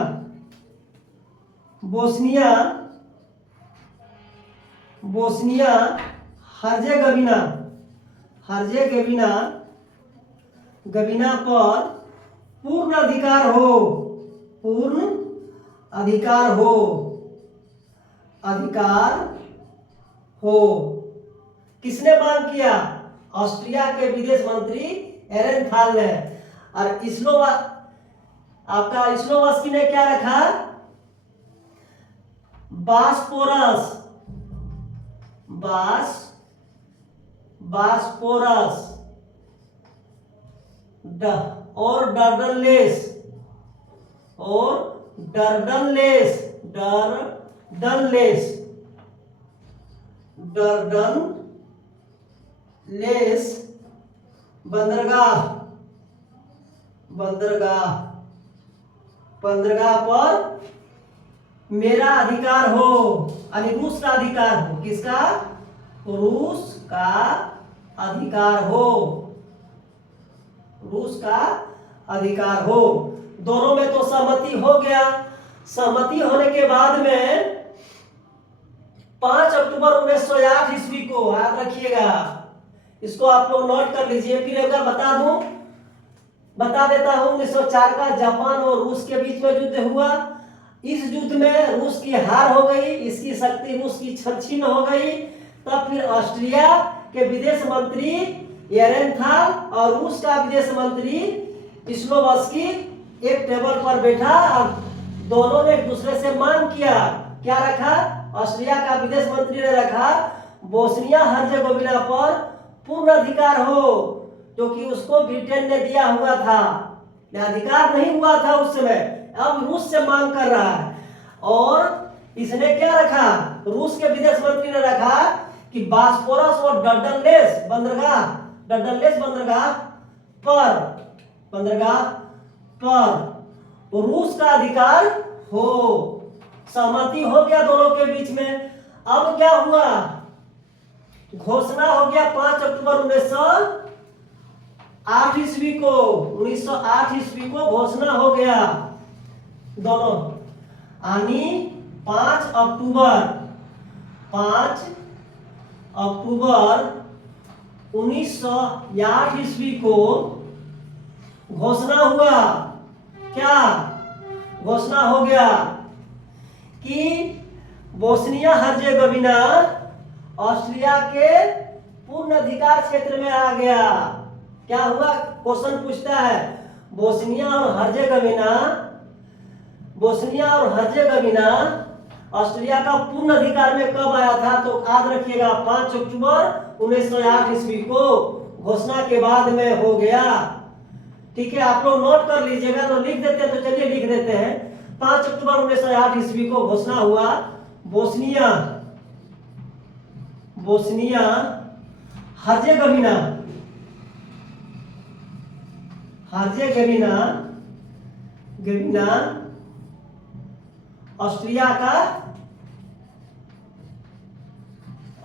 पर पूर्ण अधिकार हो। किसने मांग किया? ऑस्ट्रिया के विदेश मंत्री एरेनथाल ने। और स्लोवास्की ने क्या रखा? बास्पोरस और डर्डनलेस बंदरगाह पर मेरा अधिकार हो, यानी रूस का अधिकार हो। किसका? रूस का अधिकार हो, रूस का अधिकार हो। दोनों में तो सहमति हो गया। सहमति होने के बाद में 5 अक्टूबर 1908 ईस्वी को, याद रखिएगा, इसको आप लोग नोट कर लीजिए। फिर एक बार बता देता हूं। 1904 का जापान और रूस के बीच में युद्ध हुआ। इस युद्ध में रूस की हार हो गई, इसकी शक्ति रूस की छीन हो गई। तब फिर ऑस्ट्रिया के विदेश मंत्री एरेनथाल और रूस का विदेश मंत्री स्लोवस्की एक टेबल पर बैठा और दोनों ने एक दूसरे से मांग किया। क्या रखा? ऑस्ट्रिया का विदेश मंत्री ने रखा बोस्निया हर्जेगोविना पर पूर्ण अधिकार हो, क्योंकि उसको ब्रिटेन ने दिया हुआ था, अधिकार नहीं हुआ था उस समय। अब रूस से मांग कर रहा है। और इसने क्या रखा? रूस के विदेश मंत्री ने रखा कि बास्पोरस और डर्डनलेस बंदरगाह पर रूस का अधिकार हो। सहमति हो गया दोनों के बीच में। अब क्या हुआ? घोषणा हो गया 5 अक्टूबर 1908 ईस्वी को। 1908 ईस्वी को घोषणा हो गया दोनों, यानी 5 अक्टूबर 1908 ईस्वी को घोषणा हुआ। क्या घोषणा हो गया? कि बोस्निया हर्जेगोविना ऑस्ट्रिया के पूर्ण अधिकार क्षेत्र में आ गया। क्या हुआ? क्वेश्चन पूछता है, बोस्निया और हर्जेगोविना ऑस्ट्रिया का पूर्ण अधिकार में कब आया था? तो याद रखिएगा 5 अक्टूबर 1908 ईस्वी को घोषणा के बाद में हो गया। ठीक है, आप लोग नोट कर लीजिएगा। तो लिख देते हैं, तो चलिए लिख देते हैं। 5 अक्टूबर 1908 ईस्वी को घोषणा हुआ बोस्निया हर्जेगोविना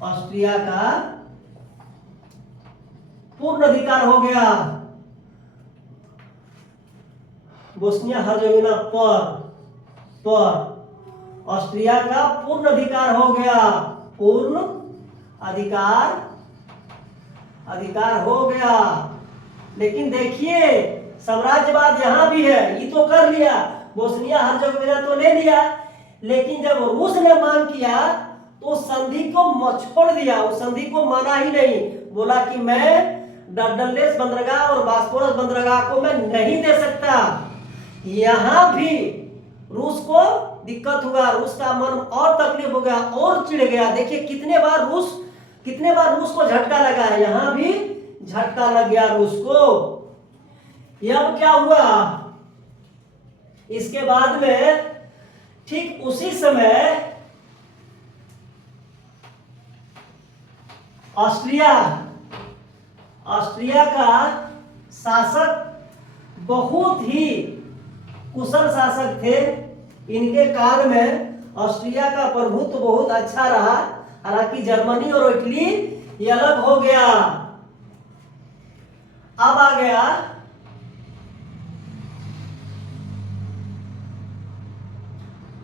ऑस्ट्रिया का पूर्ण अधिकार हो गया। बोस्निया हर्जेगोविना पर ऑस्ट्रिया का पूर्ण अधिकार हो गया। पूर्ण अधिकार हो गया। लेकिन देखिए, साम्राज्यवाद यहां भी है। ये तो कर लिया, बोस्निया हर्जेगोविना तो ले लिया, लेकिन जब रूस ने मांग किया तो संधि को छोड़ दिया। उस संधि को माना ही नहीं। बोला कि मैं डर्डनलेस बंदरगाह और बास्पोरस बंदरगाह को मैं नहीं दे सकता। यहां भी रूस को दिक्कत हुआ, रूस का मन और तकलीफ हो गया और चिढ़ गया। देखिए कितने बार रूस को झटका लगा है। यहां भी झटका लग गया रूस को। अब क्या हुआ? इसके बाद में ठीक उसी समय ऑस्ट्रिया का शासक बहुत ही कुशल शासक थे। इनके काल में ऑस्ट्रिया का प्रभुत्व बहुत अच्छा रहा। हालांकि जर्मनी और इटली ये अलग हो गया। अब आ गया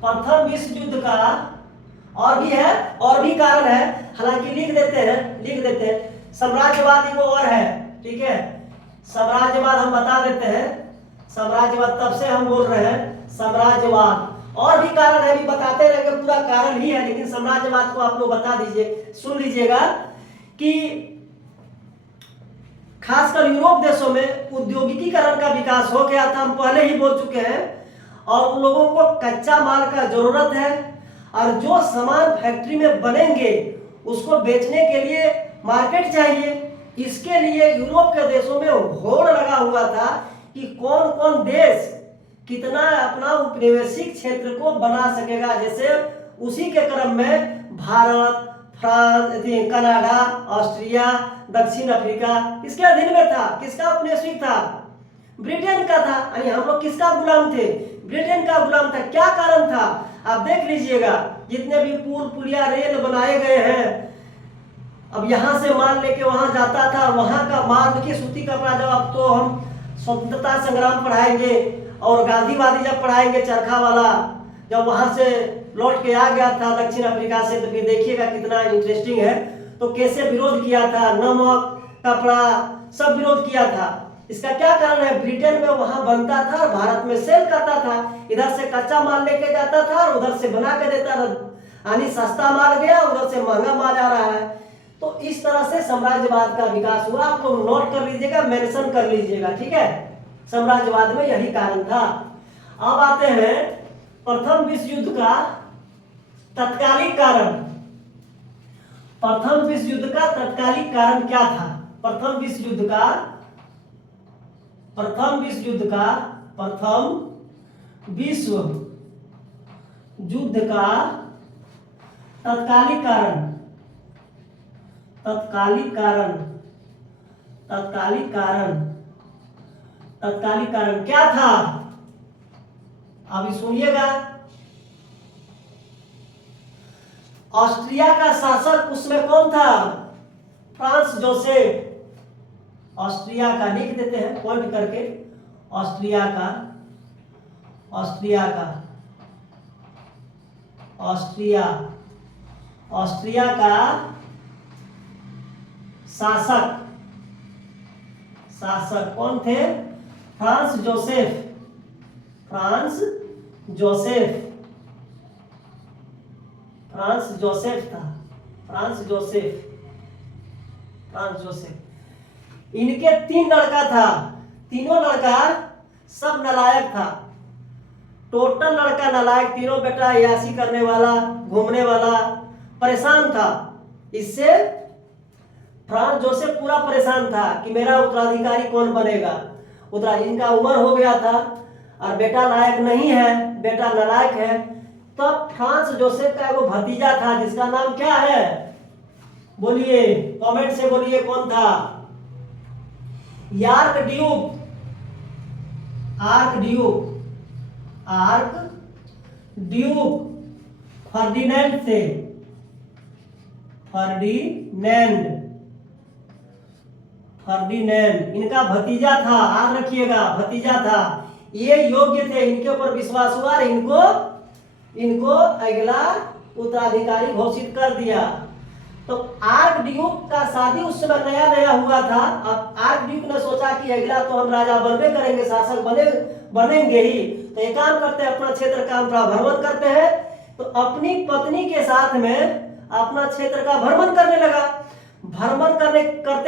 प्रथम विश्व युद्ध का। और भी कारण है। हालांकि लिख देते हैं। साम्राज्यवाद वो और है। ठीक है, साम्राज्यवाद हम बता देते हैं। साम्राज्यवाद तब से हम बोल रहे हैं साम्राज्यवाद। और भी कारण है, भी बताते रहेंगे, पूरा कारण ही है। लेकिन साम्राज्यवाद को आप लोग बता दीजिए, सुन लीजिएगा कि खासकर यूरोप देशों में औद्योगिकीकरण का विकास हो गया था। हम पहले ही बोल चुके हैं। और उन लोगों को कच्चा माल का जरूरत है, और जो सामान फैक्ट्री में बनेंगे उसको बेचने के लिए मार्केट चाहिए। इसके लिए यूरोप के देशों में होड़ लगा हुआ था कि कौन कौन देश कितना अपना उपनिवेशिक क्षेत्र को बना सकेगा। जैसे उसी के क्रम में भारत, फ्रांस, कनाडा, ऑस्ट्रिया, दक्षिण अफ्रीका इसके अधीन में था। किसका उपनिवेशिक था? ब्रिटेन का था। यानी हम लोग किसका गुलाम थे? ब्रिटेन का गुलाम था। क्या कारण था? आप देख लीजिएगा जितने भी पुल पुलिया रेल बनाए गए हैं, अब यहाँ से माल लेके वहां जाता था, वहां का माल देखिए सूती कपड़ा। जब अब तो हम स्वतंत्रता संग्राम पढ़ाएंगे और गांधीवादी जब पढ़ाएंगे चरखा वाला, जब वहां से लौट के आ गया था दक्षिण अफ्रीका से, तो फिर देखिएगा कितना इंटरेस्टिंग है। तो कैसे विरोध किया था, नमक कपड़ा सब विरोध किया था। इसका क्या कारण है, ब्रिटेन में वहां बनता था और भारत में सेल करता था। इधर से कच्चा माल लेके जाता था और उधर से बना के देता था, यानी सस्ता माल गया, उधर से महंगा माल आ रहा है। तो इस तरह से साम्राज्यवाद का विकास हुआ। आप लोग नोट कर लीजिएगा, मेंशन कर लीजिएगा, ठीक है। साम्राज्यवाद में यही कारण था। अब आते हैं प्रथम विश्व युद्ध का तत्कालिक कारण। प्रथम विश्व युद्ध का तत्कालिक कारण क्या था? प्रथम विश्व युद्ध का तत्कालिक कारण क्या था? अभी सुनिएगा। ऑस्ट्रिया का शासक उसमें कौन था? France Joseph. ऑस्ट्रिया का लिख देते हैं पॉइंट करके, ऑस्ट्रिया का शासक कौन थे? France Joseph. इनके 3 लड़का था, तीनों लड़का सब नालायक था। टोटल लड़का नालायक, तीनों बेटा अय्याशी करने वाला, घूमने वाला, परेशान था। इससे फ्रांस जोसेफ पूरा परेशान था कि मेरा उत्तराधिकारी कौन बनेगा। इनका उम्र हो गया था और बेटा लायक नहीं है, बेटा नालायक है। तब फ्रांस जोसेफ का एगो भतीजा था जिसका नाम क्या है? बोलिए, कमेंट से बोलिए कौन था? आर्क ड्यूक फर्डिनेंड थे। फर्डिनेंड इनका भतीजा था, याद रखिएगा, भतीजा था। ये योग्य थे, इनके ऊपर विश्वास हुआ और इनको अगला उत्तराधिकारी घोषित कर दिया। तो आर्क ड्यूक का शादी उस समय नया हुआ था। अब आर्क ड्यूक ने सोचा कि अगला तो हम राजा बनबे करेंगे, शासक बनेंगे ही, तो एक काम करते हैं, अपना क्षेत्र का हम भ्रमण करते हैं। तो अपनी पत्नी के साथ में अपना क्षेत्र का भ्रमण करने लगा। भ्रमण करते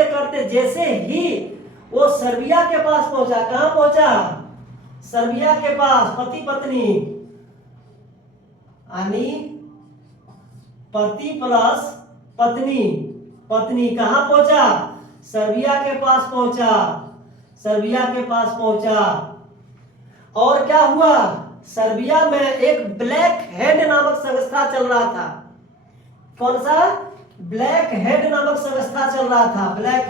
करते जैसे ही वो सर्बिया के पास पहुंचा, कहां पहुंचा? सर्बिया के पास। पति पत्नी यानी पति प्लस पत्नी कहां पहुंचा? सर्बिया के पास पहुंचा। और क्या हुआ? सर्बिया में एक ब्लैक हेड नामक संस्था चल रहा था। कौन सा? ब्लैक हेड नामक संस्था चल रहा था। ब्लैक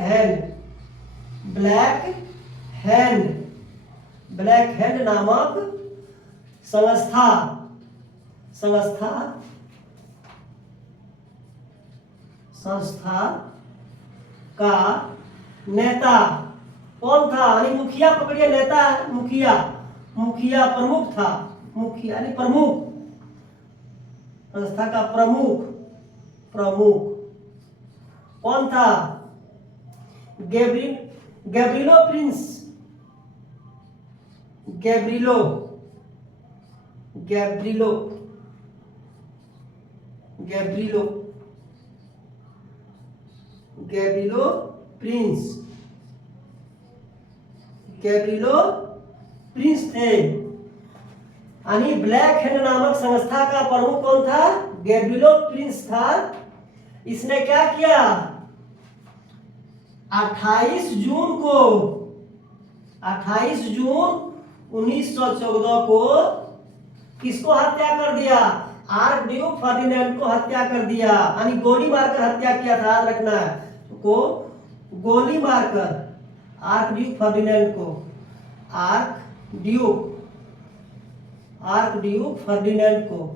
हेड नामक संस्था का नेता कौन था? यानी मुखिया पकड़िए, नेता मुखिया प्रमुख था। मुखिया यानी प्रमुख, संस्था का प्रमुख कौन था? गैब्रिलो प्रिंस। गैब्रिलो प्रिंस थे। यानी ब्लैक हेड नामक संस्था का प्रमुख कौन था? गैब्रिलो प्रिंस था। इसने क्या किया? 28 जून 1914 को किसको हत्या कर दिया? आर्क ड्यूक फर्डिनेंड को हत्या कर दिया। यानी गोली मारकर हत्या किया था, याद रखना है, को गोली मारकर आर्क ड्यूक फर्डिनेंड को, आर्क ड्यूक फर्डिनेंड को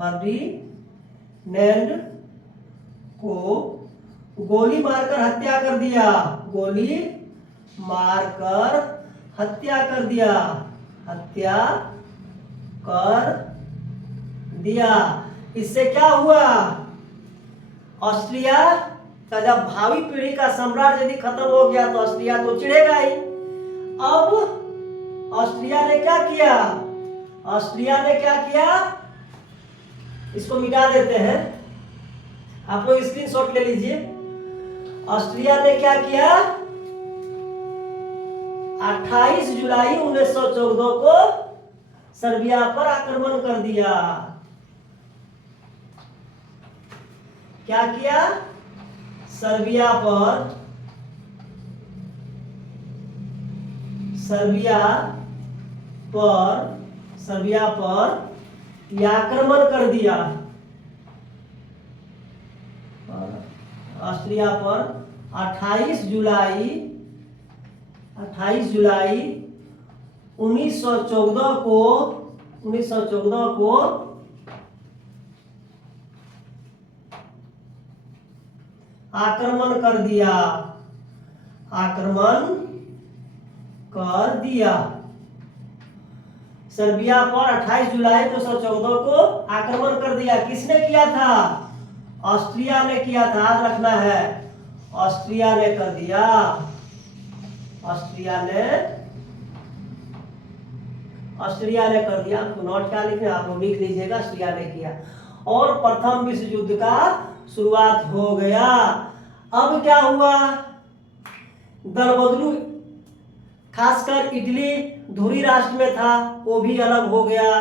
फर्डिनेंड को गोली मारकर हत्या कर दिया, गोली मारकर हत्या कर दिया, हत्या कर दिया। इससे क्या हुआ? ऑस्ट्रिया का जब भावी पीढ़ी का सम्राट यदि खत्म हो गया तो ऑस्ट्रिया तो चिढ़ेगा ही। अब ऑस्ट्रिया ने क्या किया? ऑस्ट्रिया ने क्या किया? इसको मिटा देते हैं, आप लोग स्क्रीनशॉट ले लीजिए। ऑस्ट्रिया ने क्या किया? 28 जुलाई 1914 को सर्बिया पर आक्रमण कर दिया। क्या किया? सर्बिया पर यह आक्रमण कर दिया। ऑस्ट्रिया पर 28 जुलाई 1914 को आक्रमण कर दिया, सर्बिया पर 28 जुलाई 1914 को आक्रमण कर दिया। किसने किया था? ऑस्ट्रिया ने किया था, याद रखना है, ऑस्ट्रिया ने कर दिया। ऑस्ट्रिया ने कर दिया। आपको नोट क्या लिखना है, आप लोग लिख लीजिएगा, ऑस्ट्रिया ने किया। और प्रथम विश्व युद्ध का शुरुआत हो गया। अब क्या हुआ? दल बदलू, खासकर इटली धुरी राष्ट्र में था, वो भी अलग हो गया।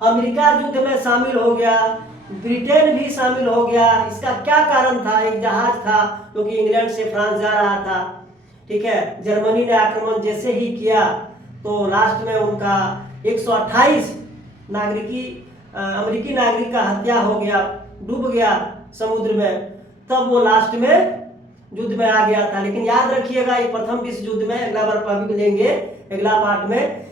अमेरिका युद्ध में शामिल हो गया, ब्रिटेन भी शामिल हो गया। इसका क्या कारण था? एक जहाज था जो कि इंग्लैंड से फ्रांस जा रहा था, ठीक है। जर्मनी ने आक्रमण जैसे ही किया तो लास्ट में उनका 128 अमेरिकी नागरिक का हत्या हो गया, डूब गया समुद्र में। तब वो लास्ट में युद्ध में आ गया था। लेकिन याद रखिएगा, ये प्रथम विश्व युद्ध में, अगला बार अभी लेंगे अगला पार्ट में,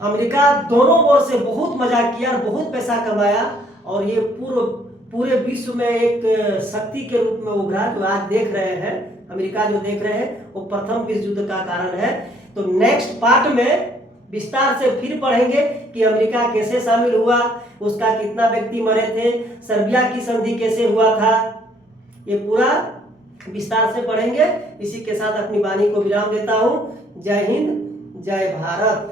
अमेरिका दोनों ओर से बहुत मजा किया और बहुत पैसा कमाया और ये पूरे विश्व में एक शक्ति के रूप में उभरा। जो आज देख रहे हैं, अमेरिका जो देख रहे हैं, वो प्रथम विश्व युद्ध का कारण है। तो नेक्स्ट पार्ट में विस्तार से फिर पढ़ेंगे कि अमेरिका कैसे शामिल हुआ, उसका कितना व्यक्ति मरे थे, सर्बिया की संधि कैसे हुआ था, ये पूरा विस्तार से पढ़ेंगे। इसी के साथ अपनी वाणी को विराम देता हूँ। जय हिंद, जय भारत।